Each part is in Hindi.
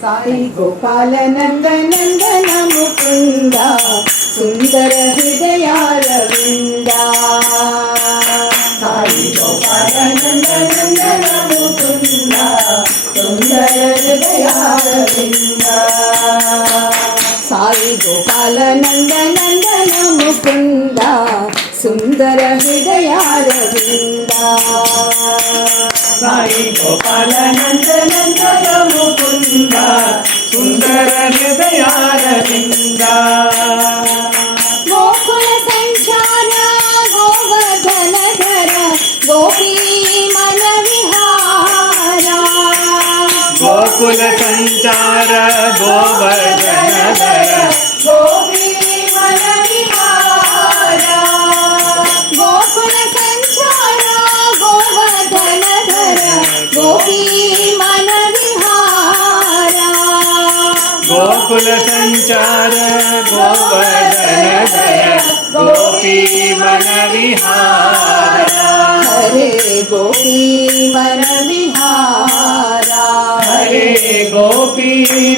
साई गोपाल नंदन मुकुंद सुंदर हृदयारविंद साई गोपाल नंदन मुकुंद सुंदर हृदयारविंद साई गोपाल नंदन मुकुंद सुंदर हृदयारविंद साई गोपाल नंदन मुकुंद सुंदर हृदयारविंद गोकुल संचार गोवर्धन धर गोपी मन विहारा गोकुल संचार गोवर्धन धर गोपी मन विहारा गोकुल संचार गोवर्धन धर गोपी मन विहारा गोकुल संचार गोवर्धन धर गोपी मन विहारा हरे गोपी मन विहारा हरे गोपी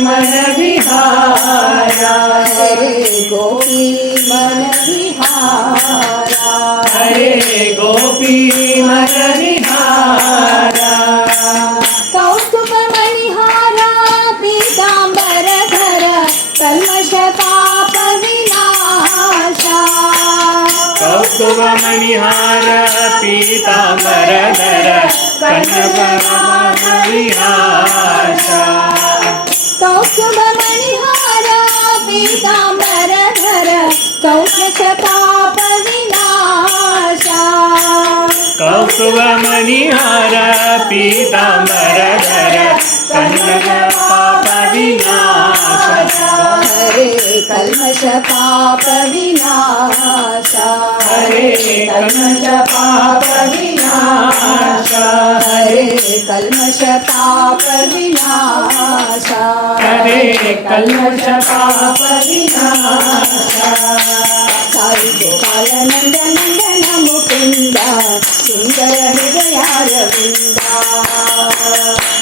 मन विहारा हरे गोपी मन विहारा हरे गोपी मन विहारा कौस्तुभ मणिहारा पीतांबर धर कल्मष पाप विनाशा कौस्तुभ मणिहार पीतांबर धर कनक विहासा कौस्तुभ मणिहारा पीतांबर धर कल्मष पाप विनाशा कौस्तुभ मणिहार पीतांबर धर कनक पाप विनाशा हरे कल्मष पाप विनाशा हरे कल्मष पाप विनाशा हरे कल्मष पाप विनाशा हरे कल्मष पाप विनाशा साई गोपाल नंदन मुकुंद सुंदर हृदयारविंद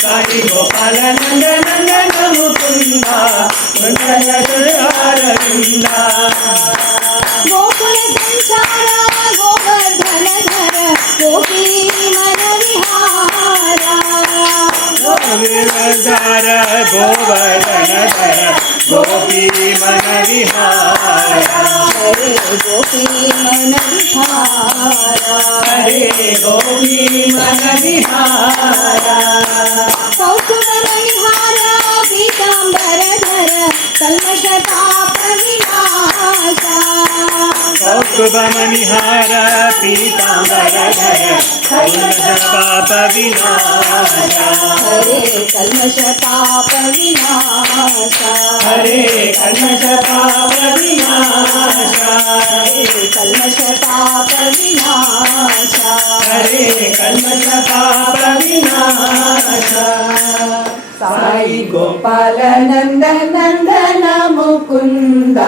साई गोपाल नंदन मुकुंद सुंदर हृदयारविंद गोकुल संचार गोवर्धन धर गोपी मन विहारा गोवर्धन गोवर्धन धर गोपी मन विहारा हरे गोपी मन विहारा हरे गोपी मन विहारा कौस्तुभ मणिहारा पीतांबर धर कल्मष पाप विनाशा कौस्तुभ मणिहार पीतांबर धर कल्मष पाप विनाशा हरे कल्मष पाप विनाशा हरे कल्मष पाप विनाशा हरे कल्मष पाप विनाशा हरे कल्मष पाप विनाशा साई गोपाल नंदन मुकुंद